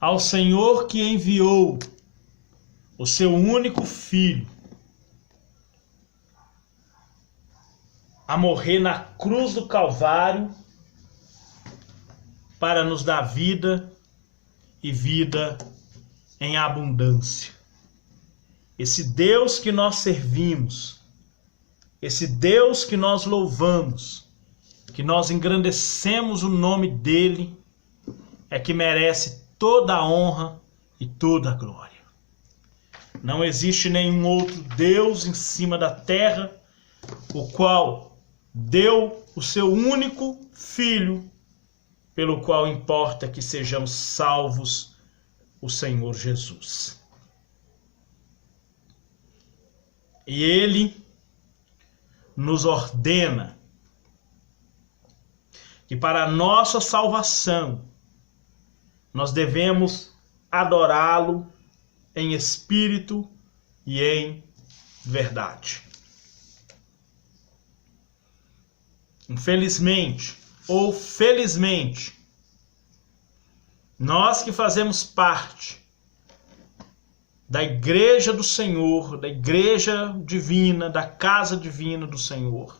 ao Senhor que enviou o seu único filho a morrer na cruz do Calvário para nos dar vida e vida em abundância. Esse Deus que nós servimos, esse Deus que nós louvamos, que nós engrandecemos o nome dele, é que merece toda a honra e toda a glória. Não existe nenhum outro Deus em cima da terra, o qual deu o seu único filho, pelo qual importa que sejamos salvos, o Senhor Jesus. E ele nos ordena que para a nossa salvação nós devemos adorá-lo em espírito e em verdade. Infelizmente ou felizmente, nós que fazemos parte da igreja do Senhor, da igreja divina, da casa divina do Senhor,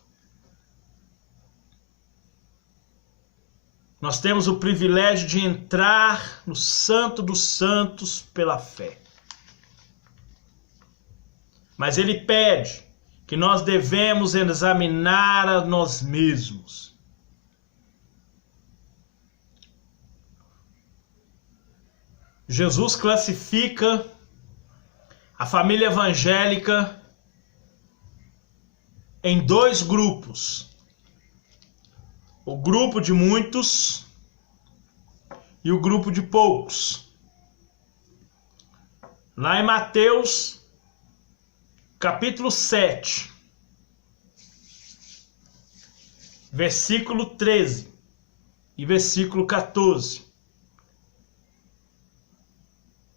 nós temos o privilégio de entrar no Santo dos Santos pela fé. Mas ele pede que nós devemos examinar a nós mesmos. Jesus classifica a família evangélica em dois grupos. O grupo de muitos e o grupo de poucos. Lá em Mateus, capítulo 7, versículo 13 e versículo 14.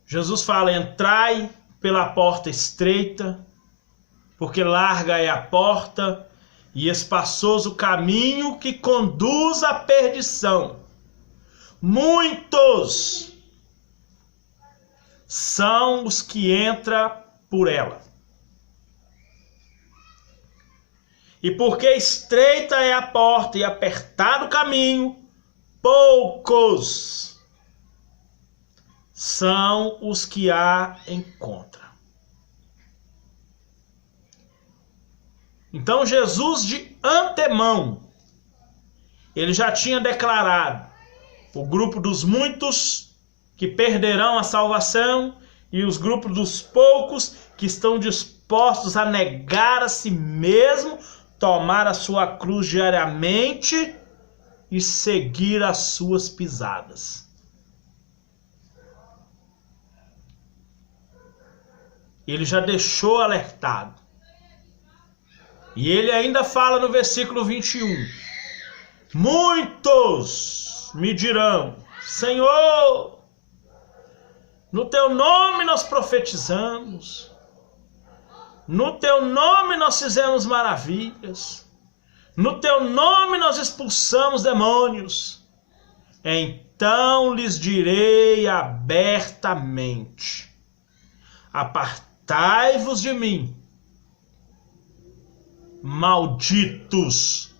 Jesus fala: entrai pela porta estreita, porque larga é a porta e espaçoso o caminho que conduz à perdição. Muitos são os que entram por ela. E porque estreita é a porta e apertado o caminho, poucos são os que a encontram. Então Jesus, de antemão, ele já tinha declarado o grupo dos muitos que perderão a salvação e os grupos dos poucos que estão dispostos a negar a si mesmo, tomar a sua cruz diariamente e seguir as suas pisadas. Ele já deixou alertado. E ele ainda fala no versículo 21. Muitos me dirão: Senhor, no teu nome nós profetizamos, no teu nome nós fizemos maravilhas, no teu nome nós expulsamos demônios. Então lhes direi abertamente: apartai-vos de mim, malditos,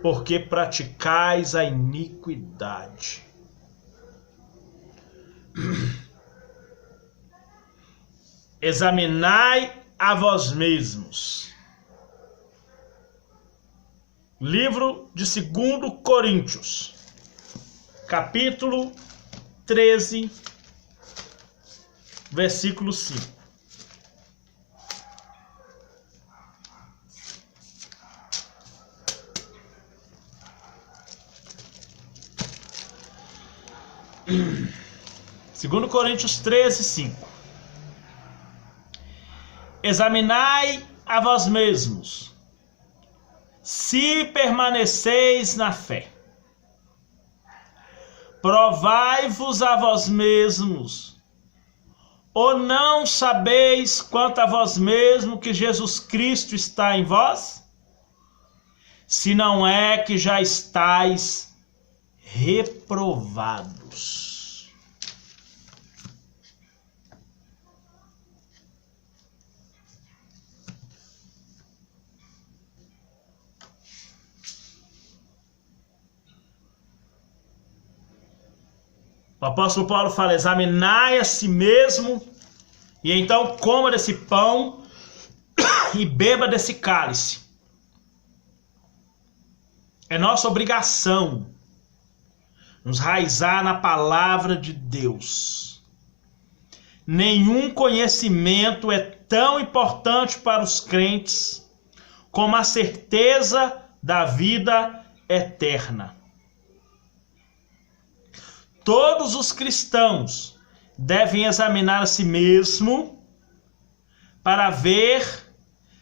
porque praticais a iniquidade. Examinai a vós mesmos. Livro de 2 Coríntios, capítulo 13, versículo 5. Segundo Coríntios 13, 5. Examinai a vós mesmos, se permaneceis na fé. Provai-vos a vós mesmos, ou não sabeis quanto a vós mesmos que Jesus Cristo está em vós? Se não é que já estáis reprovados. O apóstolo Paulo fala: examinai a si mesmo, e então coma desse pão e beba desse cálice. É nossa obrigação nos raizar na palavra de Deus. Nenhum conhecimento é tão importante para os crentes como a certeza da vida eterna. Todos os cristãos devem examinar a si mesmo para ver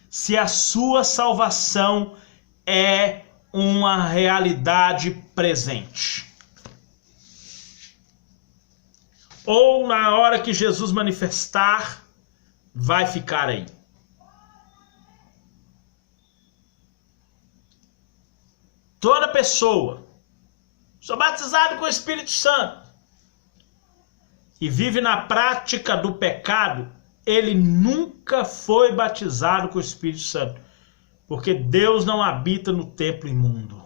se a sua salvação é uma realidade presente. Ou na hora que Jesus manifestar, vai ficar aí. Toda pessoa, sou batizado com o Espírito Santo, e vive na prática do pecado, ele nunca foi batizado com o Espírito Santo, porque Deus não habita no templo imundo.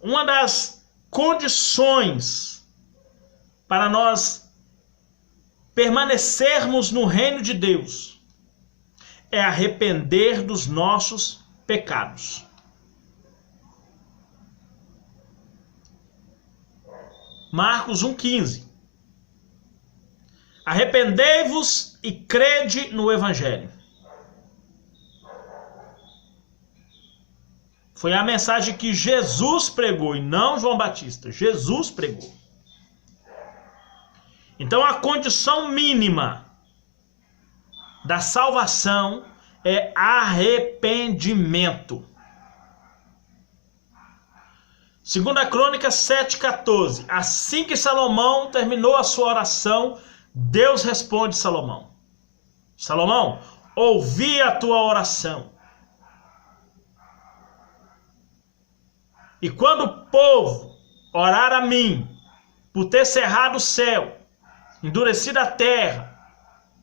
Uma das condições para nós permanecermos no reino de Deus é arrepender dos nossos pecados. Marcos 1,15. Arrependei-vos e crede no Evangelho. Foi a mensagem que Jesus pregou e não João Batista. Jesus pregou. Então a condição mínima da salvação é arrependimento. 2 Crônicas 7,14. Assim que Salomão terminou a sua oração, Deus responde Salomão: Salomão, ouvi a tua oração. E quando o povo orar a mim, por ter cerrado o céu, endurecido a terra,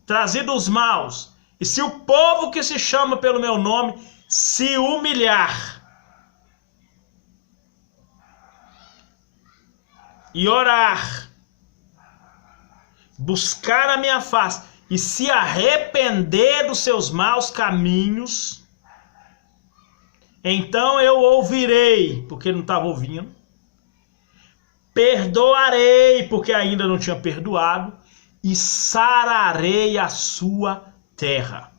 trazido os maus, e se o povo que se chama pelo meu nome se humilhar e orar, buscar a minha face e se arrepender dos seus maus caminhos, então eu ouvirei, porque não estava ouvindo, perdoarei, porque ainda não tinha perdoado, e sararei a sua terra.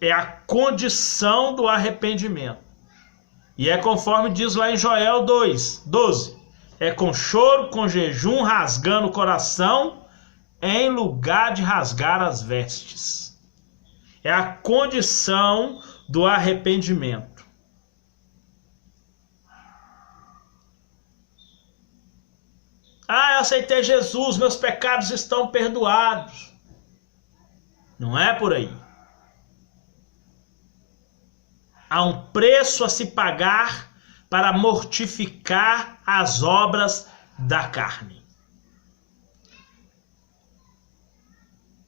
É a condição do arrependimento. E é conforme diz lá em Joel 2:12. É com choro, com jejum, rasgando o coração, em lugar de rasgar as vestes. É a condição do arrependimento. Ah, eu aceitei Jesus, meus pecados estão perdoados. Não é por aí. Há um preço a se pagar para mortificar as obras da carne.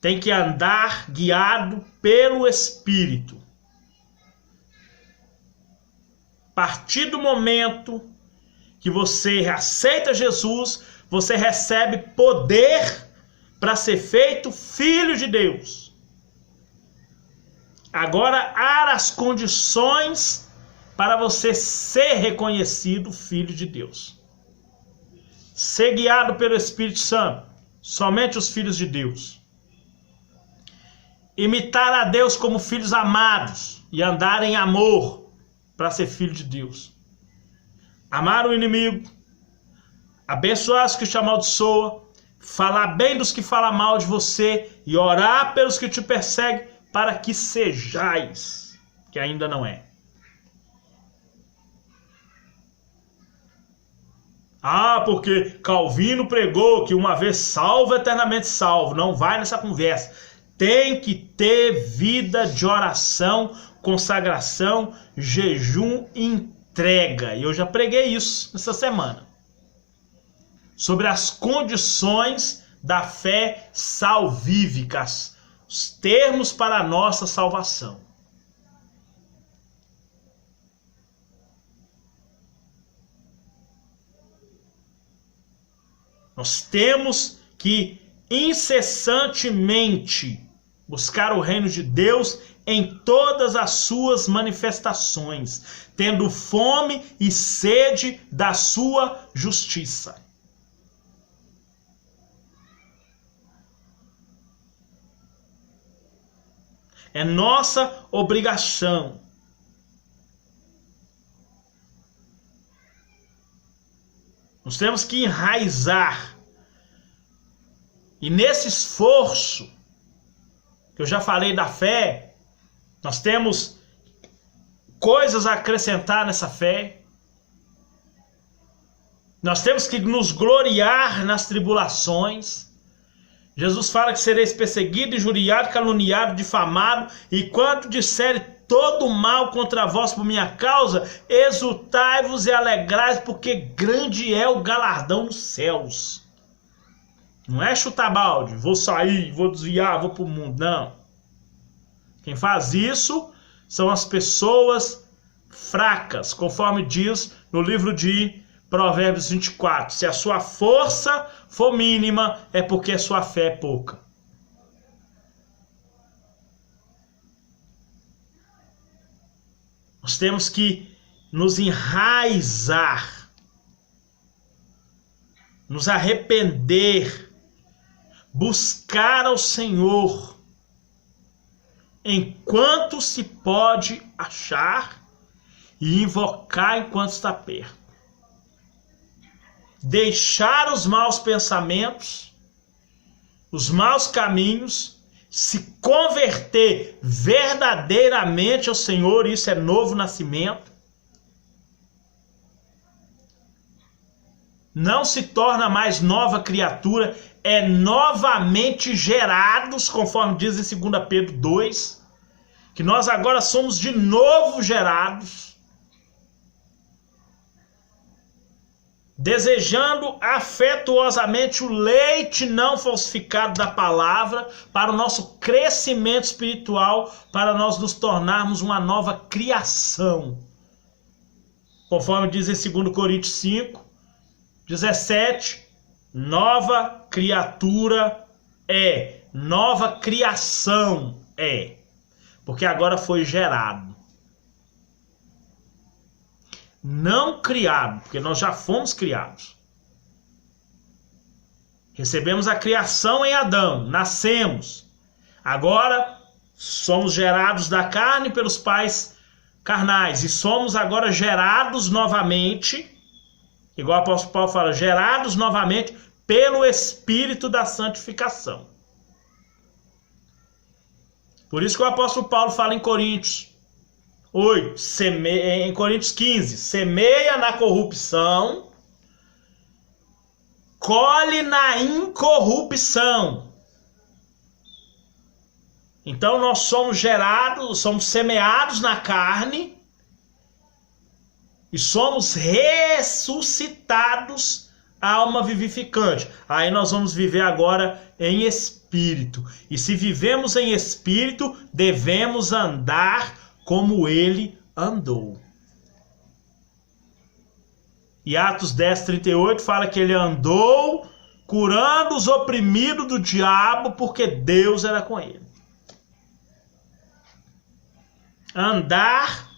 Tem que andar guiado pelo Espírito. A partir do momento que você aceita Jesus, você recebe poder para ser feito filho de Deus. Agora há as condições para você ser reconhecido filho de Deus. Ser guiado pelo Espírito Santo, somente os filhos de Deus. Imitar a Deus como filhos amados e andar em amor para ser filho de Deus. Amar o inimigo, abençoar os que te amaldiçoam, falar bem dos que falam mal de você e orar pelos que te perseguem para que sejais, que ainda não é. Ah, porque Calvino pregou que uma vez salvo, eternamente salvo. Não vai nessa conversa. Tem que ter vida de oração, consagração, jejum e entrega. E eu já preguei isso nessa semana. Sobre as condições da fé salvífica. Os termos para a nossa salvação. Nós temos que incessantemente buscar o reino de Deus em todas as suas manifestações, tendo fome e sede da sua justiça. É nossa obrigação. Nós temos que enraizar. E nesse esforço, que eu já falei da fé, nós temos coisas a acrescentar nessa fé. Nós temos que nos gloriar nas tribulações. Jesus fala que sereis perseguido, injuriado, caluniado, difamado, e quanto disserem todo mal contra vós por minha causa, exultai-vos e alegrai-vos, porque grande é o galardão nos céus. Não é chutar balde, vou sair, vou desviar, vou para o mundo, não. Quem faz isso são as pessoas fracas, conforme diz no livro de Provérbios 24. Se a sua força for mínima, é porque a sua fé é pouca. Nós temos que nos enraizar, nos arrepender, buscar ao Senhor enquanto se pode achar e invocar enquanto está perto. Deixar os maus pensamentos, os maus caminhos, se converter verdadeiramente ao Senhor, isso é novo nascimento. Não se torna mais nova criatura, é novamente gerados, conforme diz em 2 Pedro 2, que nós agora somos de novo gerados, desejando afetuosamente o leite não falsificado da palavra para o nosso crescimento espiritual, para nós nos tornarmos uma nova criação. Conforme diz em 2 Coríntios 5, 17, nova criatura é, nova criação é, porque agora foi gerado. Não criado, porque nós já fomos criados. Recebemos a criação em Adão, nascemos. Agora somos gerados da carne pelos pais carnais e somos agora gerados novamente, igual o apóstolo Paulo fala, gerados novamente pelo Espírito da santificação. Por isso que o apóstolo Paulo fala em Coríntios 8, em Coríntios 15, semeia na corrupção, colhe na incorrupção. Então nós somos gerados, somos semeados na carne e somos ressuscitados à alma vivificante. Aí nós vamos viver agora em espírito. E se vivemos em espírito, devemos andar como ele andou. E Atos 10, 38 fala que ele andou curando os oprimidos do diabo, porque Deus era com ele. Andar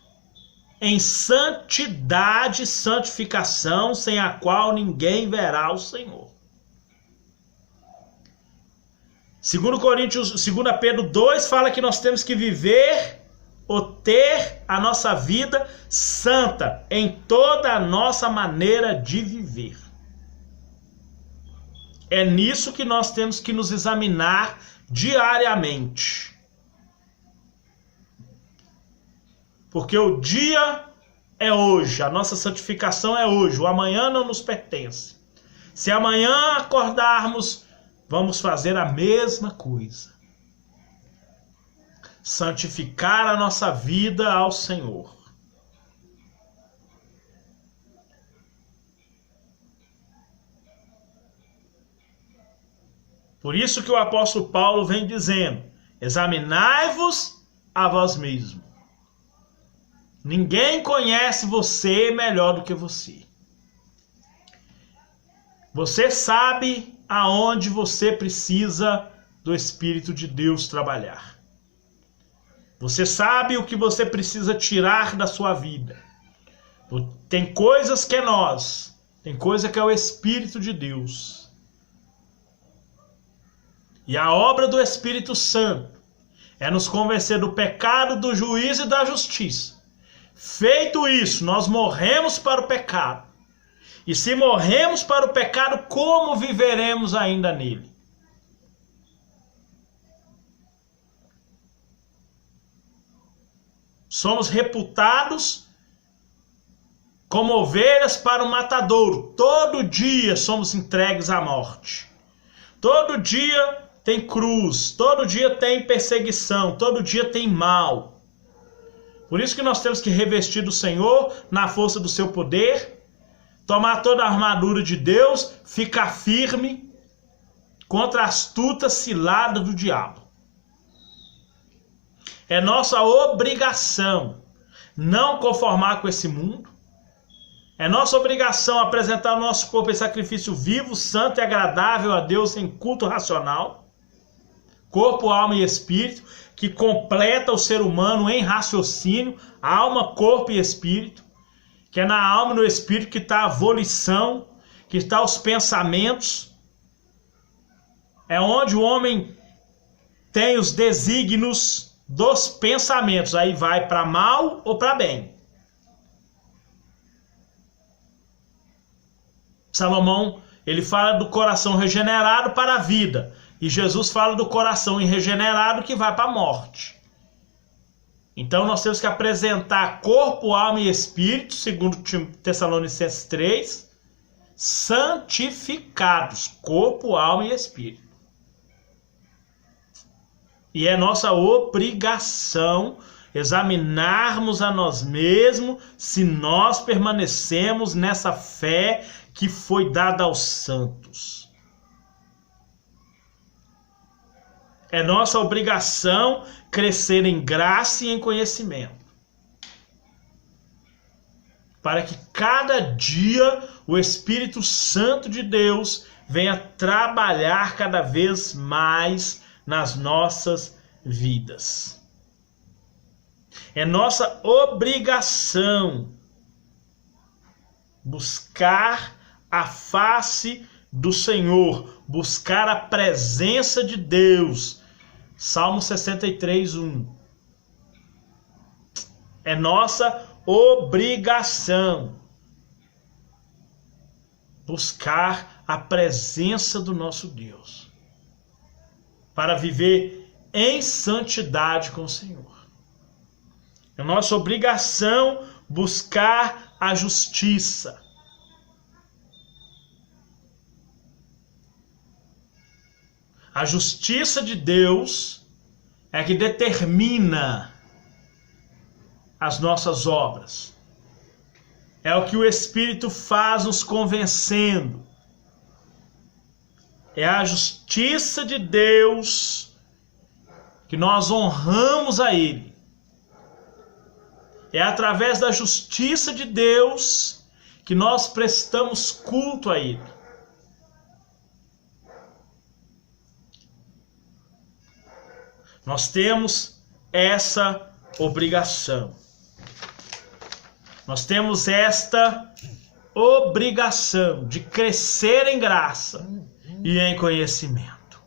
em santidade e santificação, sem a qual ninguém verá o Senhor. 2 Pedro 2 fala que nós temos que viver ou ter a nossa vida santa em toda a nossa maneira de viver. É nisso que nós temos que nos examinar diariamente. Porque o dia é hoje, a nossa santificação é hoje, o amanhã não nos pertence. Se amanhã acordarmos, vamos fazer a mesma coisa. Santificar a nossa vida ao Senhor. Por isso que o apóstolo Paulo vem dizendo, examinai-vos a vós mesmos. Ninguém conhece você melhor do que você. Você sabe aonde você precisa do Espírito de Deus trabalhar. Você sabe o que você precisa tirar da sua vida. Tem coisas que é nós, tem coisa que é o Espírito de Deus. E a obra do Espírito Santo é nos convencer do pecado, do juízo e da justiça. Feito isso, nós morremos para o pecado. E se morremos para o pecado, como viveremos ainda nele? Somos reputados como ovelhas para o matadouro. Todo dia somos entregues à morte. Todo dia tem cruz, todo dia tem perseguição, todo dia tem mal. Por isso que nós temos que revestir do Senhor na força do seu poder, tomar toda a armadura de Deus, ficar firme contra a astuta cilada do diabo. É nossa obrigação não conformar com esse mundo. É nossa obrigação apresentar o nosso corpo em sacrifício vivo, santo e agradável a Deus em culto racional. Corpo, alma e espírito, que completa o ser humano em raciocínio, alma, corpo e espírito. Que é na alma e no espírito que está a volição, que está os pensamentos. É onde o homem tem os desígnios dos pensamentos. Aí vai para mal ou para bem. Salomão, ele fala do coração regenerado para a vida. E Jesus fala do coração regenerado que vai para a morte. Então nós temos que apresentar corpo, alma e espírito, segundo Tessalonicenses 3, santificados, corpo, alma e espírito. E é nossa obrigação examinarmos a nós mesmos se nós permanecemos nessa fé que foi dada aos santos. É nossa obrigação crescer em graça e em conhecimento, para que cada dia o Espírito Santo de Deus venha trabalhar cada vez mais nas nossas vidas. É nossa obrigação buscar a face do Senhor, buscar a presença de Deus. Salmo 63:1. É nossa obrigação buscar a presença do nosso Deus para viver em santidade com o Senhor. É nossa obrigação buscar a justiça. A justiça de Deus é que determina as nossas obras. É o que o Espírito faz nos convencendo. É a justiça de Deus que nós honramos a Ele. É através da justiça de Deus que nós prestamos culto a Ele. Nós temos essa obrigação. Nós temos esta obrigação de crescer em graça e em conhecimento.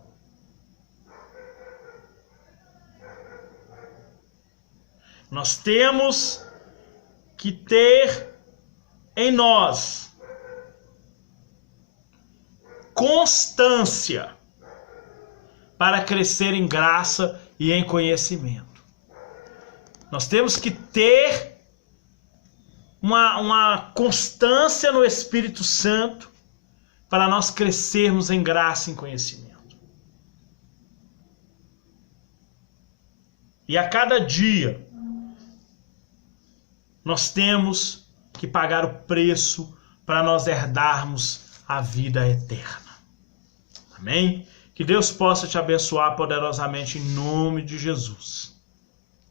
Nós temos que ter em nós constância para crescer em graça e em conhecimento. Nós temos que ter uma constância no Espírito Santo para nós crescermos em graça e em conhecimento. E a cada dia nós temos que pagar o preço para nós herdarmos a vida eterna. Amém? Que Deus possa te abençoar poderosamente em nome de Jesus.